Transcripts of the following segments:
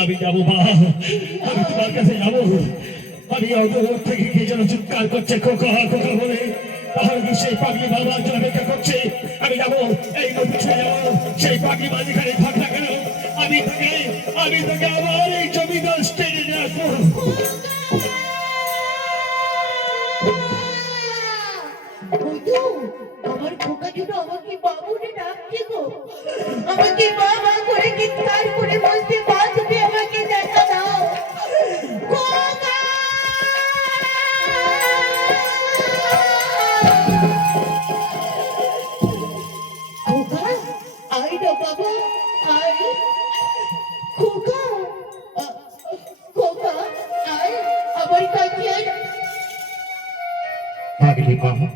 আমি যাবো মা, আমি তোমার কাছে যাবো। আমি অদূর থেকে কে যেন চিৎকার করছে খোকা খোকা বলে, তাহলে কি সেই পাগলি বাবার জন্য অপেক্ষা করছে। আমি যাবো, এই নদী ছুঁয়ে যাবো, সেই পাগলি মাঝখানে থাক না কেন, আমি তাকে আমার এই জমিদার স্টেজে রাখবো। আমার খোকা ছোট আমাকে বাবুরে ডাকছে গো, আমাকে বাবা করে চিৎকার করে বলতে মা তুমি আমাকে দেখা দাও। খোকা খোকা আয় না বাবা আয়, খোকা খোকা আয় আমার কাছে আয়। পাগলি বাবা,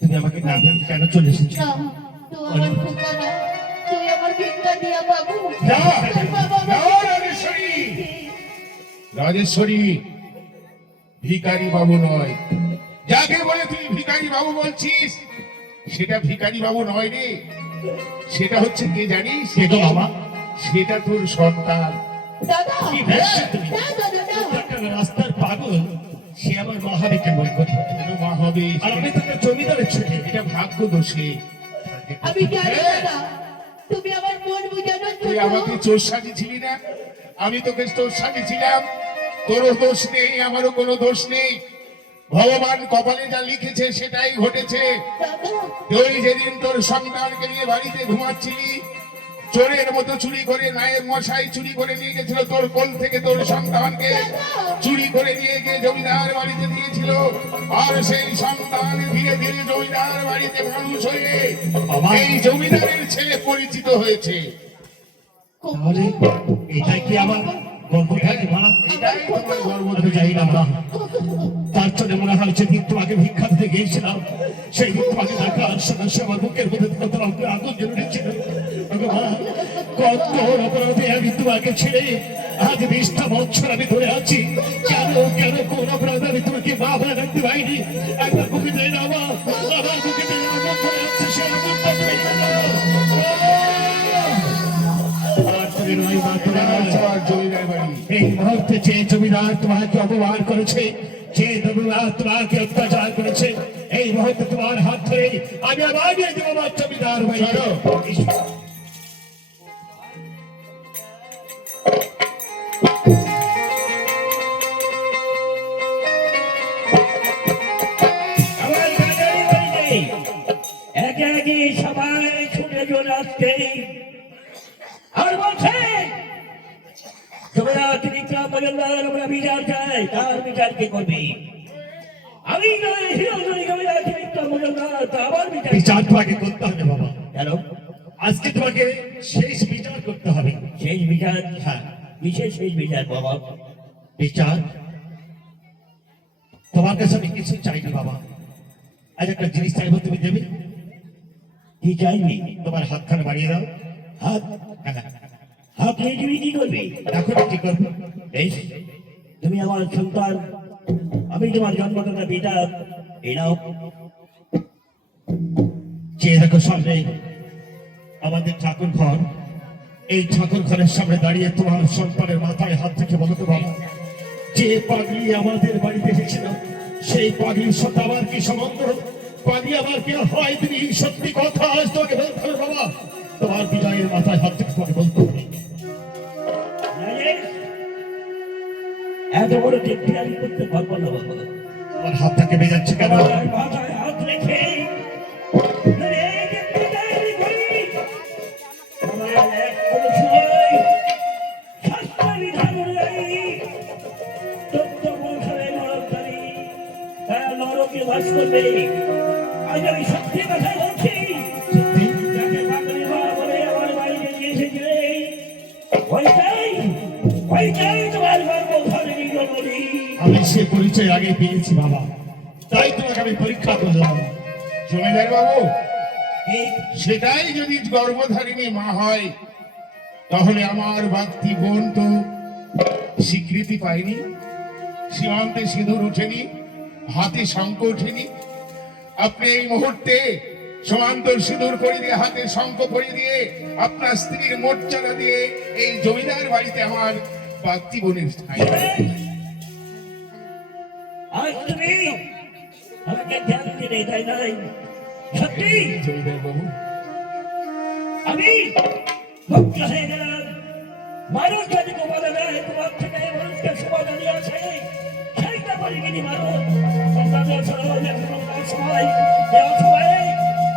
তুমি আমাকে না বলে কেন চলে এসেছো? তুই আমার খোকা না, তুই আমার ভিক্ষা দিয়া বাবু। রাজেশ্বরী ভিখারি বাবু নয়। যাকে বলে তুই ভিখারি বাবু বলছিস সেটা ভিখারি বাবু নয় রে, সেটা হচ্ছে কে জানিস? কে গো বাবা? সেটা তোর সন্তান। দাদা কি বলছো তুমি? না দাদা না একটা রাস্তার পাগল, সে আমার মহাবিকে বই কথা, কেন মা হবে? আর আমি তোকে জমিদারের ছেলে। এটা ভাগ্য দোষে। আমি জানি দাদা তুমি আমার মন বোঝানোর তুই জন্য আমাকে চোর সাজিয়েছিলি না, আমি তোকে চোর সাজিয়েছিলাম। তোরও দোষ নেই, আমারও কোনো দোষ নেই। ভগবান কপালে যা লিখেছে সেটাই ঘটেছে। দাদা তুই যেদিন তোর সন্তানকে নিয়ে বাড়িতে ঘুমাচ্ছিলি, চোরের মতো চুরি করে নায়েব মশাই চুরি করে নিয়ে গেছিল তোর কোল থেকে তোর সন্তানকে, চুরি করে নিয়ে গিয়ে জমিদার বাড়িতে দিয়েছিল। আর সেই সন্তান ধীরে ধীরে জমিদার বাড়িতে মানুষ হয়ে এই জমিদারের ছেলে পরিচিত হয়েছে। তাহলে এটাই কি আমার গর্ভধারী মা? এটাই তোমার গর্ব। আমি জানি না মা, তার জন্য মনে হয় যেদিন তোমাকে ভিক্ষা দিতে গিয়েছিলাম, সেই দিন তোমাকে দেখা সে আমার বুকের মধ্যে কত রকমের আগুন জ্বলে উঠেছিল। ভগবান, কত অপরাধে আমি তোমাকে ছেড়ে আজ 20টা বছর আমি ধরে আছি। কেন কেন কোন অপরাধে আমি তোমাকে মা বলে রাখতে পারিনি? একবার বুকে দেয় না মা, আমার বুকে দেয় আগুন ধরে আছে, সে আগুনটা ধরে দাও। আর তুমি নয় মা, তোমার আর জমিদার বাড়ি এই মুহূর্তে যে জমিদার তোমাকে অপমান করেছে, যে জমিদার তোমাকে অত্যাচার করেছে, এই মুহূর্তে তোমার হাত ধরে আমি আবার দিয়ে দেবো আমার জমিদার ভাই। চলো। আমার গানের বাড়িতে একে একে সবাই ছুটে চলে আসছে আর বলছে তোমরা ত্রিবিক্রম মজুমদার আমরা বিচার চাই। তার বিচার কে করবে? আমি নয় হিরোজনী কবিরা ত্রিবিক্রম মজুমদার, তা আমার বিচার বিচার তোমাকে করতে হবে বাবা। কেন? আজকে তোমাকে শেষ বিচার করতে হবে। শেষ বিচার? হ্যাঁ, বিশেষ শেষ বিচার বাবা। বিচার তোমার কাছে আমি কিছু চাইনি বাবা। আজ একটা জিনিস চাইবো, তুমি দেবে? কি চাইবি? তোমার হাতখানা বাড়িয়ে দাও। হাত? হ্যাঁ, হাত নিয়ে তুমি কি করবে? এখন কি করবো? বেশ, তুমি আমার সন্তান, আমি তোমার জন্মদাতা পিতা। এরাও চেয়ে দেখো সামনে আমাদের ঠাকুর ঘর। এই ঠাকুর ঘরের সামনে দাঁড়িয়ে তোমার সন্তানের মাথায় হাত থেকে বলো তো বাবা, যে পাগলি আমাদের বাড়িতে এসেছিল সেই পাগলির সাথে আমার কি সম্বন্ধ? পাগলি আমার কি হয়? তুমি সত্যি কথা আজ তোমাকে বলতে হবে বাবা। তোমার বিজয়ের মাথায় হাত থেকে তোমাকে বলতে হবে। এত বড় দেখতে আমি করতে পারবো না বাবা। তোমার হাতটা কেঁপে যাচ্ছে কেন? আমার মাথায় হাত রেখে যদি এই দেখতে আমি করি, আমার এক কোনো সময় শাস্ত্র বিধান অনুযায়ী 14 বছরে নরকধারী তারা নরকে বাস করবে। আজ আমি সত্যি কথা বলছি। সত্যি? যাকে পাগলি মা বলে আমার বাড়িতে নিয়ে এসেছিলে, ওইটাই তোমার গর্ভধারিণী জননী। আমি সে পরিচয় আগে পেয়েছি বাবা, তাই তোমাকে আমি পরীক্ষা করলাম। জমিদার বাবু, এই সেটাই যদি গর্ভধারিণী মা হয় তাহলে আমার বাগদি বোন তো স্বীকৃতি পায়নি, সীমান্তে সিঁদুর ওঠেনি, হাতে শঙ্খ ওঠেনি। আপনি এই মুহূর্তে সমান্তর সিঁদুর করে দিয়ে হাতে শঙ্খ পরিয়ে দিয়ে আপনার স্ত্রীর মোর্চানা দিয়ে এই জমিদার বাড়িতে আমার বাগদি বোনের ঠাঁই। আজ তুমি আমাকে ধ্যান দিলে, তাই নয়? সত্যি জমিদার বাবু, আমি ভক্ত হয়ে গেলাম। মানুষ যদি গোপালে দেয়, তোমার থেকে মানুষকে সমাধান আছে, সেইটা বলি কিনি মানুষ তাদের সময় দেওয়ার সময়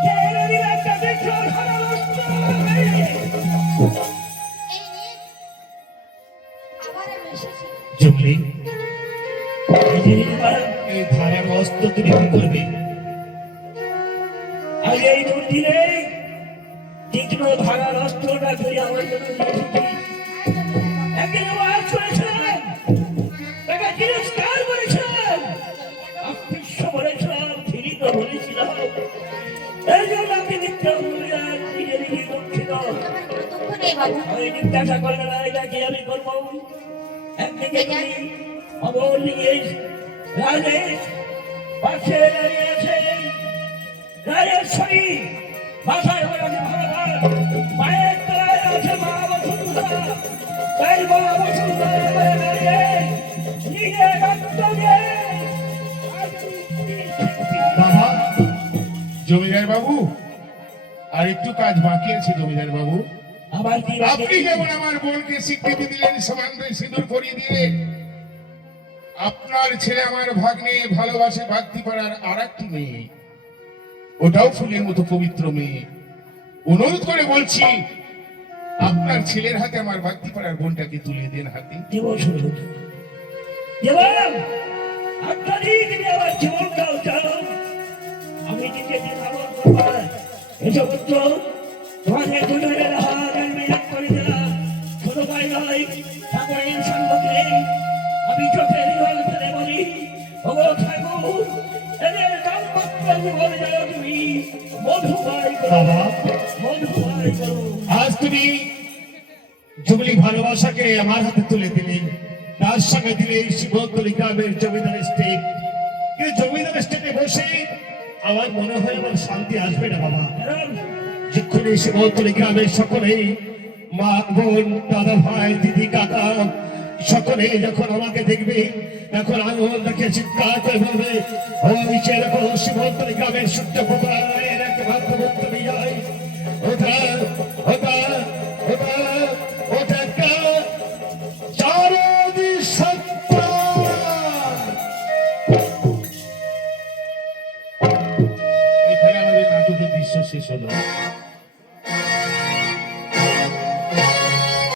কেন দিলে একটা দেখো সারা নষ্ট হবে। এই নিয়ে আবার আমি এসেছি জুবলি, এই যে এবার এই ধারার অস্ত্র তুমি কি করবে? আগে এই দুর্দিনে তীক্ষ্ণ ধারার অস্ত্রটা তুই আমার জন্য নিয়ে এসেছি। একদিন আওয়াজ করেছিলাম, তাকে তিরস্কার করেছিলাম, অস্পৃশ্য বলেছিলাম, ঘৃণিত বলেছিলাম। এই জন্য আমি মিথ্যা বলিয়া নিজে নিজে দুঃখিত। আমার কোনো দুঃখ নেই বাবু আমি জিজ্ঞাসা করলে না, এটা কি আমি করবো? একদিকে তুমি খবর নিয়ে রাজেশ পাশে দাঁড়িয়ে আছে রাজেশ্বরী মাথায় হয়ে আছে ভগবান মায়ের তলায় আছে মা বসুন্ধরা তাই মা বসুন্ধরা হয়ে দাঁড়িয়ে নিজে রক্ত দিয়ে বাবা, জমিদার বাবু, আর একটু কাজ বাকি আছে জমিদার বাবু। আবার কি আপনি যেমন আমার বোনকে স্বীকৃতি দিলেন, সামান্য সিঁদুর পরিয়ে দিয়ে, আপনার ছেলে আমার ভাগ্নে ভালোবাসে ভাগ্তিপাড়ার আর একটি মেয়ে, ওটাও ফুলের মতো পবিত্র মেয়ে। অনুরোধ করে বলছি, আপনার ছেলের হাতে আমার ভাগ্তিপাড়ার বোনটাকে তুলে দেন হাতে। দেব শুরু দেব আপনারই যদি আমার জীবনটাও চাও আমি নিজে যে খবর করবার এসব পুত্র তোমাদের দুজনের হাত আমি এক করে দিলাম ছোট ভাই নয় ঠাকুরের সঙ্গে আমি চোখের জল ফেলে বলি ভগব ঠাকুর এদের দাম্পত্য জীবন যেন তুমি মধুময় করো বাবা, মধুময় করো আজ তুমি জুবলি ভালোবাসাকে আমার হাতে তুলে দিলে, তার সঙ্গে দিলে শিবতলী গ্রামের জমিদার স্টেট। কিন্তু জমিদার স্টেটে বসে আমার মনে হয় আমার শান্তি আসবে না বাবা। কারণ যখনই শিবতলী গ্রামের সকলেই মা বোন দাদা ভাই দিদি কাকা সকলে যখন আমাকে দেখবে, এখন আঙুল দেখে চিৎকার করে বলবে, ও সেরকম শিবতলী গ্রামের সূর্য গোপালের একমাত্র বিজয়। ওঠা